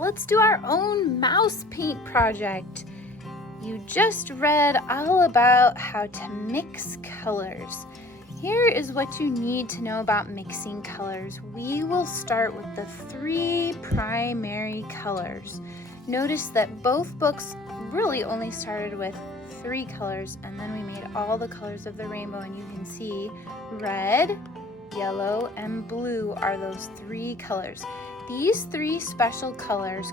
let's do our own mouse paint project. You just read all about how to mix colors. Here is what you need to know about mixing colors. We will start with the 3 primary colors. Notice that both books really only started with 3 colors, and then we made all the colors of the rainbow, and you can see red, yellow, and blue are those 3 colors. These 3 special colors,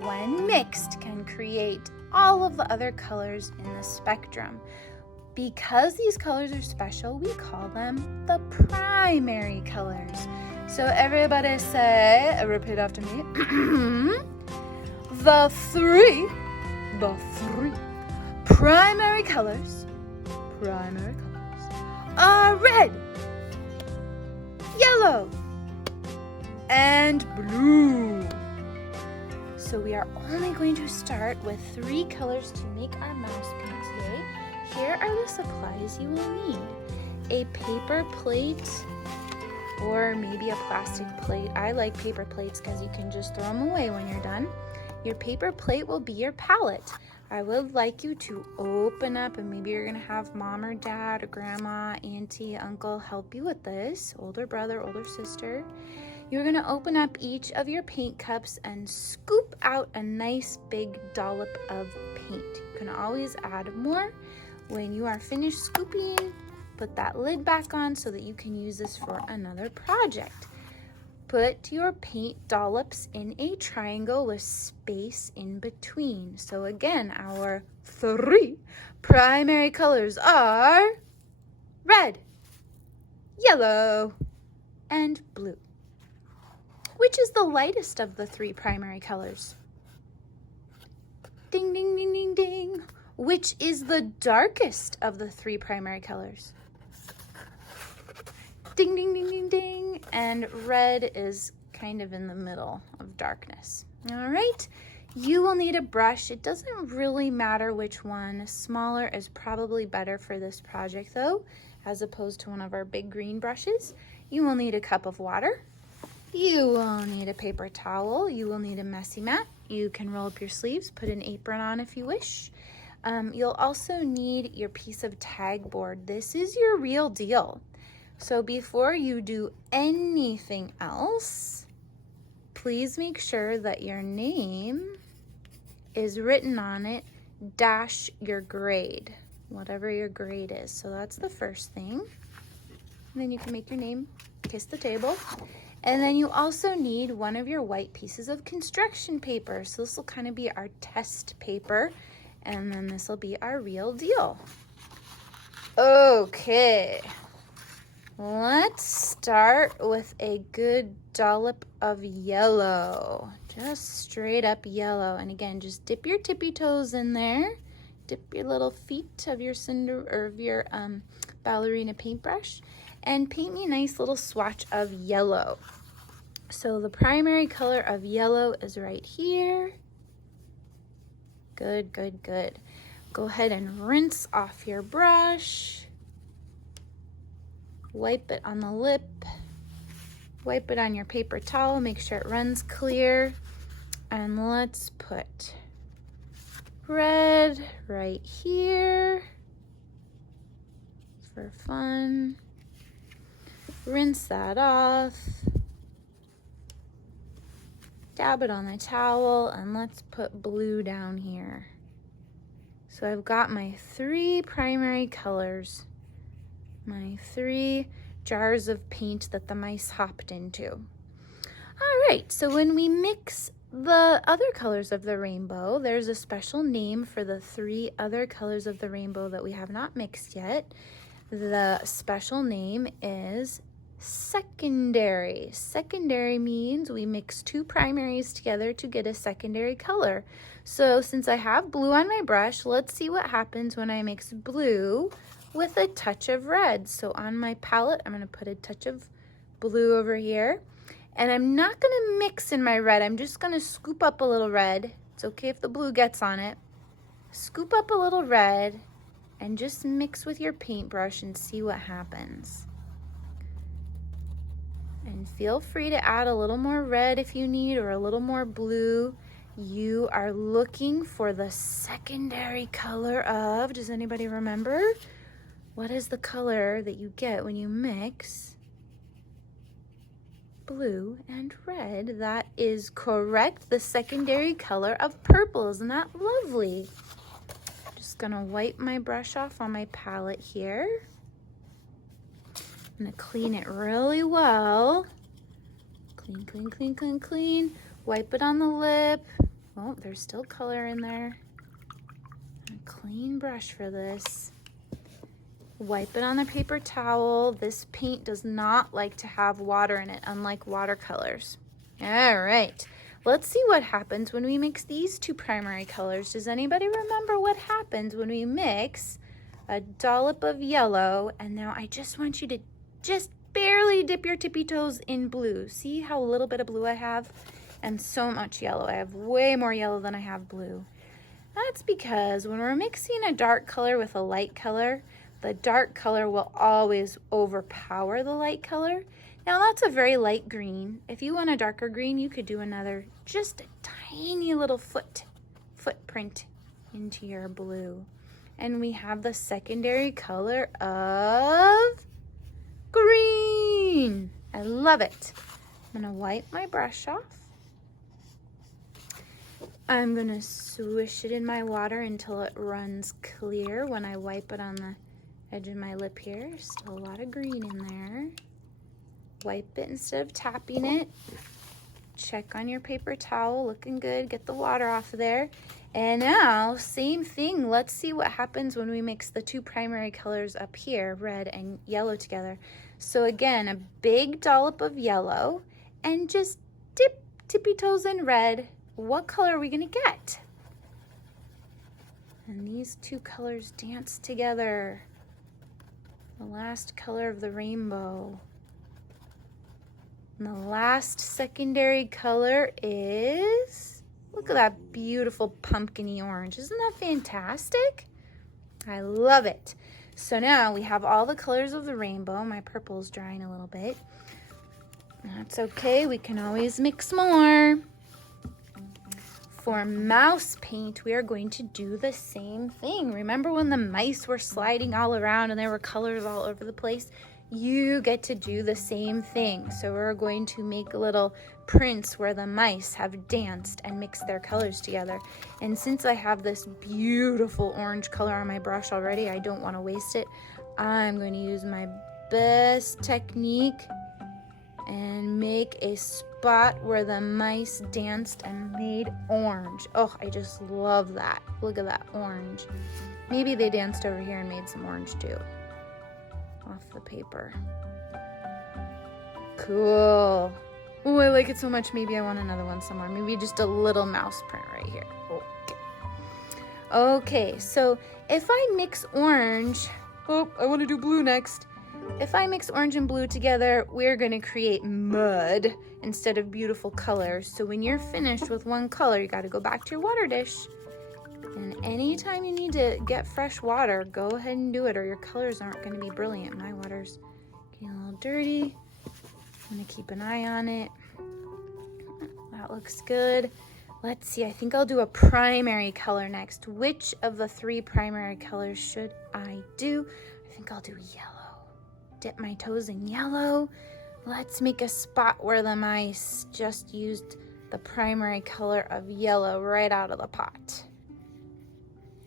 when mixed, can create all of the other colors in the spectrum. Because these colors are special, we call them the primary colors. So everybody say, repeat after me. The three primary colors are red, yellow, and blue. So we are only going to start with 3 colors to make our mouse paint today. Here are the supplies you will need. A paper plate or maybe a plastic plate. I like paper plates because you can just throw them away when you're done. Your paper plate will be your palette. I would like you to open up, and maybe you're gonna have mom or dad or grandma, auntie, uncle help you with this, older brother, older sister. You're gonna open up each of your paint cups and scoop out a nice big dollop of paint. You can always add more. When you are finished scooping, put that lid back on so that you can use this for another project. Put your paint dollops in a triangle with space in between. So again, our 3 primary colors are red, yellow, and blue. Which is the lightest of the 3 primary colors? Ding, ding, ding, ding, ding. Which is the darkest of the 3 primary colors? Ding, ding, ding, ding, ding. And red is kind of in the middle of darkness. All right, you will need a brush. It doesn't really matter which one. Smaller is probably better for this project though, as opposed to one of our big green brushes. You will need a cup of water. You will need a paper towel. You will need a messy mat. You can roll up your sleeves, put an apron on if you wish. You'll also need your piece of tag board. This is your real deal. So before you do anything else, please make sure that your name is written on it, dash your grade, whatever your grade is. So that's the first thing. And then you can make your name, kiss the table. And then you also need one of your white pieces of construction paper. So this will kind of be our test paper. And then this will be our real deal. Okay, let's start with a good dollop of yellow. Just straight up yellow. And again, just dip your tippy toes in there. Dip your little feet of your ballerina paintbrush. And paint me a nice little swatch of yellow. So the primary color of yellow is right here. Good, good, good. Go ahead and rinse off your brush. Wipe it on the lip. Wipe it on your paper towel. Make sure it runs clear. And let's put red right here for fun. Rinse that off. Dab it on the towel, and let's put blue down here. So I've got my 3 primary colors, my 3 jars of paint that the mice hopped into. All right, so when we mix the other colors of the rainbow, there's a special name for the 3 other colors of the rainbow that we have not mixed yet. The special name is secondary. Secondary means we mix 2 primaries together to get a secondary color. So since I have blue on my brush, let's see what happens when I mix blue with a touch of red. So on my palette, I'm going to put a touch of blue over here. And I'm not going to mix in my red. I'm just going to scoop up a little red. It's okay if the blue gets on it. Scoop up a little red and just mix with your paintbrush and see what happens. And feel free to add a little more red if you need, or a little more blue. You are looking for the secondary color of, does anybody remember? What is the color that you get when you mix blue and red? That is correct, the secondary color of purple. Isn't that lovely? Just gonna wipe my brush off on my palette here. I'm gonna clean it really well. Clean, clean, clean, clean, clean. Wipe it on the lip. Oh, there's still color in there. A clean brush for this. Wipe it on the paper towel. This paint does not like to have water in it, unlike watercolors. All right, let's see what happens when we mix these two primary colors. Does anybody remember what happens when we mix a dollop of yellow? And now I just want you to just barely dip your tippy toes in blue. See how little bit of blue I have? And so much yellow. I have way more yellow than I have blue. That's because when we're mixing a dark color with a light color, the dark color will always overpower the light color. Now that's a very light green. If you want a darker green, you could do another, just a tiny little footprint into your blue. And we have the secondary color of green. I love it. I'm gonna wipe my brush off. I'm gonna swish it in my water until it runs clear. When I wipe it on the edge of my lip here, still a lot of green in there. Wipe it instead of tapping it. Check on your paper towel, looking good. Get the water off of there. And now, same thing. Let's see what happens when we mix the two primary colors up here, red and yellow, together. So again, a big dollop of yellow, and just dip tippy toes in red. What color are we gonna get? And these two colors dance together. The last color of the rainbow. And the last secondary color is, look at that beautiful pumpkin-y orange. Isn't that fantastic? I love it. So now we have all the colors of the rainbow. My purple is drying a little bit. That's okay, we can always mix more. For mouse paint, we are going to do the same thing. Remember when the mice were sliding all around and there were colors all over the place? You get to do the same thing. So we're going to make little prints where the mice have danced and mixed their colors together. And since I have this beautiful orange color on my brush already, I don't want to waste it. I'm going to use my best technique and make a spot where the mice danced and made orange. Oh, I just love that. Look at that orange. Maybe they danced over here and made some orange too. Off the paper. Cool. Oh, I like it so much. Maybe I want another one somewhere. Maybe just a little mouse print right here. Okay. Okay, so if I mix orange, oh, I want to do blue next. If I mix orange and blue together, we're going to create mud instead of beautiful colors. So when you're finished with one color, you got to go back to your water dish. And anytime you need to get fresh water, go ahead and do it, or your colors aren't going to be brilliant. My water's getting a little dirty. I'm going to keep an eye on it. That looks good. Let's see, I think I'll do a primary color next. Which of the three primary colors should I do? I think I'll do yellow. Dip my toes in yellow. Let's make a spot where the mice just used the primary color of yellow right out of the pot.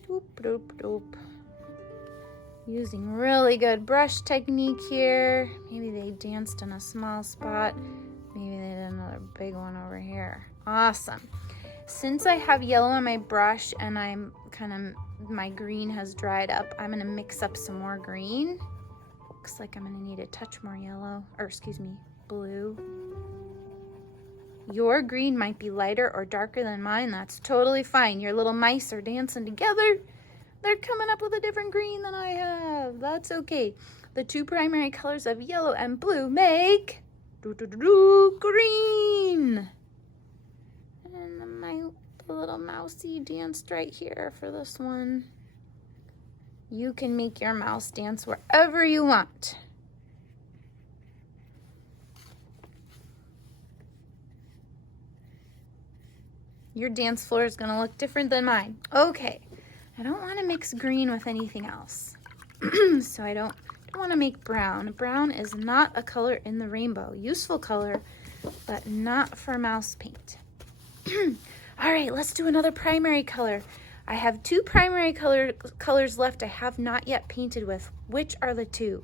Doop, doop, doop. Using really good brush technique here. Maybe they danced in a small spot. Maybe they did another big one over here. Awesome. Since I have yellow on my brush and my green has dried up, I'm gonna mix up some more green. Looks like I'm gonna need a touch more yellow, or excuse me, blue. Your green might be lighter or darker than mine. That's totally fine. Your little mice are dancing together. They're coming up with a different green than I have. That's okay. The two primary colors of yellow and blue make green. And the little mousey danced right here for this one. You can make your mouse dance wherever you want. Your dance floor is gonna look different than mine. Okay, I don't wanna mix green with anything else. So I don't wanna make brown. Brown is not a color in the rainbow. Useful color, but not for mouse paint. All right, let's do another primary color. I have two primary colors left I have not yet painted with. Which are the two?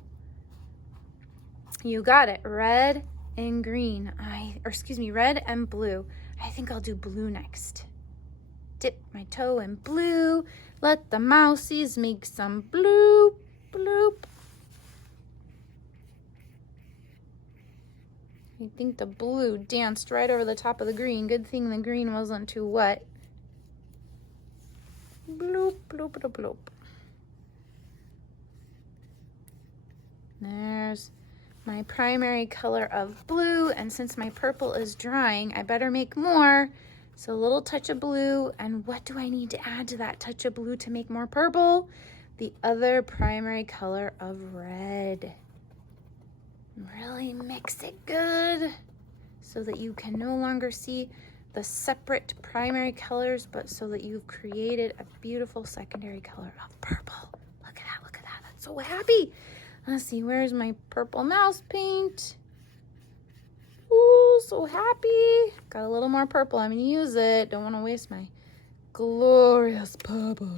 You got it, red and green. Red and blue. I think I'll do blue next. Dip my toe in blue. Let the mousies make some bloop, bloop. I think the blue danced right over the top of the green. Good thing the green wasn't too wet. Bloop, bloop, bloop, bloop. There's my primary color of blue, and since my purple is drying, I better make more. So a little touch of blue, and what do I need to add to that touch of blue to make more purple? The other primary color of red. Really mix it good so that you can no longer see the separate primary colors, but so that you've created a beautiful secondary color of purple. Look at that, look at that. That's so happy. Let's see, where's my purple mouse paint? Ooh, so happy. Got a little more purple. I'm gonna use it. Don't want to waste my glorious purple.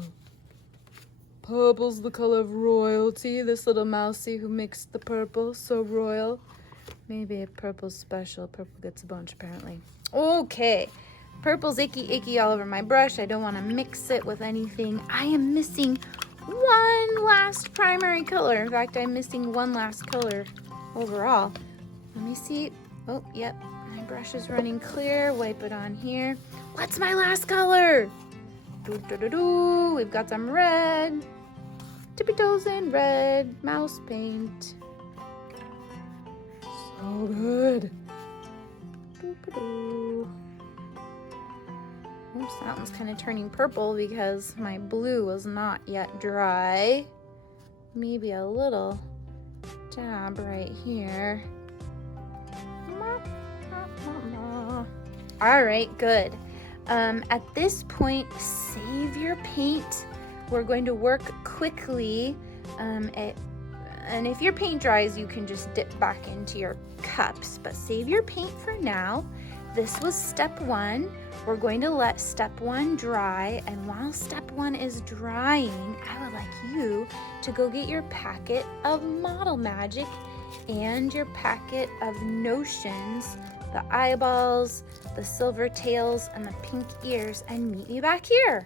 Purple's the color of royalty. This little mousie who mixed the purple, so royal. Maybe purple's special. Purple gets a bunch, apparently. Okay, purple's icky all over my brush. I don't want to mix it with anything. I am missing one last primary color. In fact, I'm missing one last color overall. Let me see. Oh, yep, my brush is running clear. Wipe it on here. What's my last color? Doo-doo-doo-doo. We've got some red. Tippy toes in red mouse paint. So good. Doo-doo-doo. Oops, that one's kind of turning purple because my blue was not yet dry. Maybe a little dab right here. All right, good. At this point, save your paint. We're going to work quickly. And if your paint dries, you can just dip back into your cups, but save your paint for now. This was step one. We're going to let step one dry, and while step one is drying, I would like you to go get your packet of Model Magic and your packet of notions, the eyeballs, the silver tails, and the pink ears, and meet me back here.